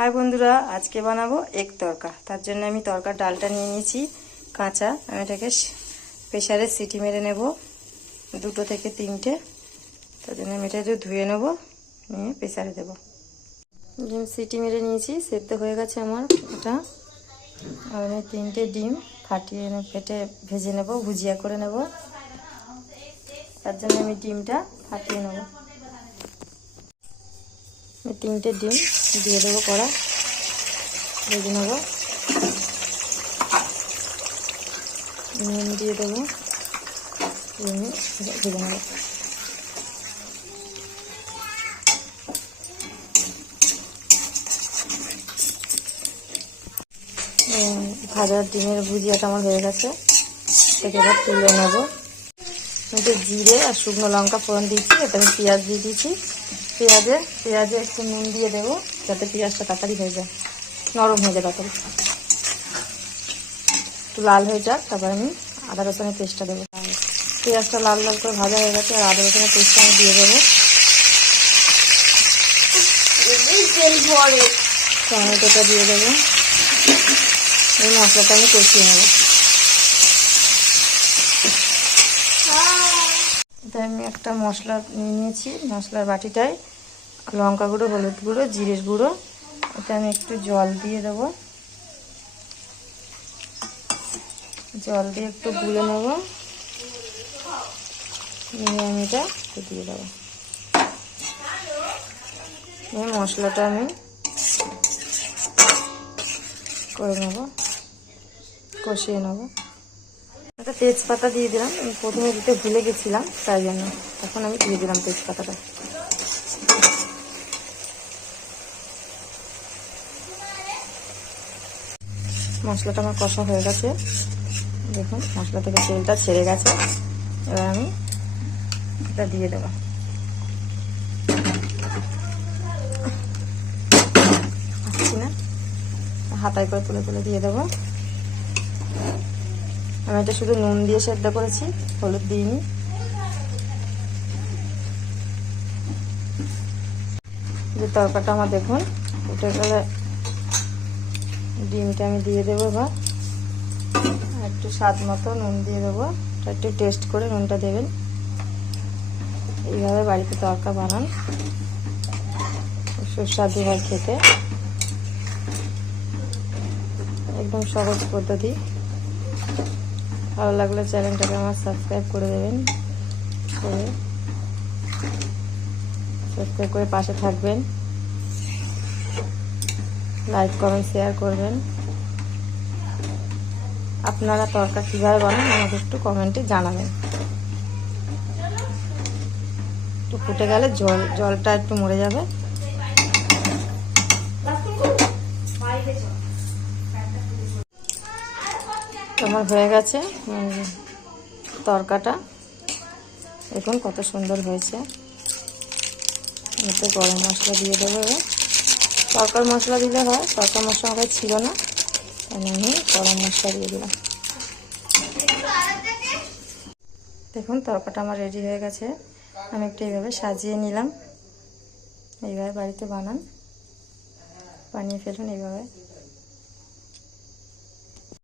High বন্ধুরা, আজকে বানাবো এক তরকা। তার জন্য আমি তরকার ডালটা নিয়ে নিয়েছি, কাঁচা। আমি এটাকে প্রেশারে সিটি মেরে নেব, দুটো থেকে তিনটে। তার জন্য আমি এটা ধুয়ে নেব, নিয়ে প্রেশারে দেবো। ডিম সিটি মেরে নিয়েছি, সেদ্ধ হয়ে গেছে আমার আর আমি তিনটে ডিম ফাটিয়ে ফেটে ভেজে নেব, ভুজিয়া করে নেব। তার জন্য আমি ডিমটা ফাটিয়ে নেব। তিনটে ডিম দিয়ে দেবো কড়া। ভেজে নেব। নুন দিয়ে দেবো। ভেজে নেব। ভাজার ডিমের ভুজিয়াটা আমার হয়ে গেছে। এটাকে এবার তুলে নেব। জিরে আর শুকনো লঙ্কা ফোড়ন দিয়েছি এটা আমি পেঁয়াজ দিয়ে দিয়েছি। পেঁয়াজে পেঁয়াজে একটু নুন দিয়ে দেবো, যাতে পেঁয়াজটা তাড়াতাড়ি হয়ে যায়। নরম হয়ে যায় তাড়াতাড়ি। একটু লাল হয়ে যাক, তারপর আমি আদা রসুনের পেস্টটা দেবো। পেঁয়াজটা লাল লাল করে ভাজা হয়ে গেছে, আর আদা রসুনের পেস্টটা আমি দিয়ে দেবো। টমেটোটা দিয়ে দেবো। এই মশলাটা আমি কষিয়ে নেব। আমি একটা মশলা নিয়ে নিয়েছি, মশলার বাটিটায়। লঙ্কা গুঁড়ো, হলুদ গুঁড়ো, জিরের গুঁড়ো। এটা আমি একটু জল দিয়ে দেবো। জল দিয়ে একটু গুলে নেব। নিয়ে আমি এটা দিয়ে দেবো। এই মশলাটা আমি করে নেব। কষিয়ে নেব। একটা তেজপাতা দিয়ে দিলাম। প্রথমে দিতে ভুলে গেছিলাম, তাই জন্য। তখন আমি দিয়ে দিলাম তেজপাতাটা। মশলাটা আমার কষা হয়ে গেছে। দেখুন, মশলা থেকে তেলটা ছেড়ে গেছে। এবার আমি এটা দিয়ে দেবো। হাতায় করে তুলে তুলে দিয়ে দেবো। আমি এটা শুধু নুন দিয়ে সেদ্ধ করেছি, হলুদ দিইনি। যে তরকাটা আমার দেখুন উঠে গেলে ডিমটা আমি দিয়ে দেবো এবার। একটু স্বাদ মতো নুন দিয়ে দেবো। একটু টেস্ট করে নুনটা দেবেন। এইভাবে বাড়িতে তরকা বানান। সুস্বাদু হয় খেতে। একদম সহজ পদ্ধতি। ভালো লাগলে চ্যানেলটাকে আমার সাবস্ক্রাইব করে দেবেন। করে সাবস্ক্রাইব করে পাশে থাকবেন। লাইক, কমেন্ট, শেয়ার করবেন। আপনারা তরকা কীভাবে বানান আমাকে একটু কমেন্টে জানাবেন। একটু ফুটে গেলে জল, জলটা একটু মরে যাবে। তোমার হয়ে গেছে তরকাটা। দেখুন কত সুন্দর হয়েছে। এতে গরম মশলা দিয়ে দেবো তরকার মশলা দিলে হয়, তরকার মশলা আমার ছিল না। তাই আমি গরম মশলা দিয়ে দিলাম। দেখুন, তরকাটা আমার রেডি হয়ে গেছে। আমি একটু এইভাবে সাজিয়ে নিলাম। এইভাবে বাড়িতে বানান। বানিয়ে ফেলুন এইভাবে।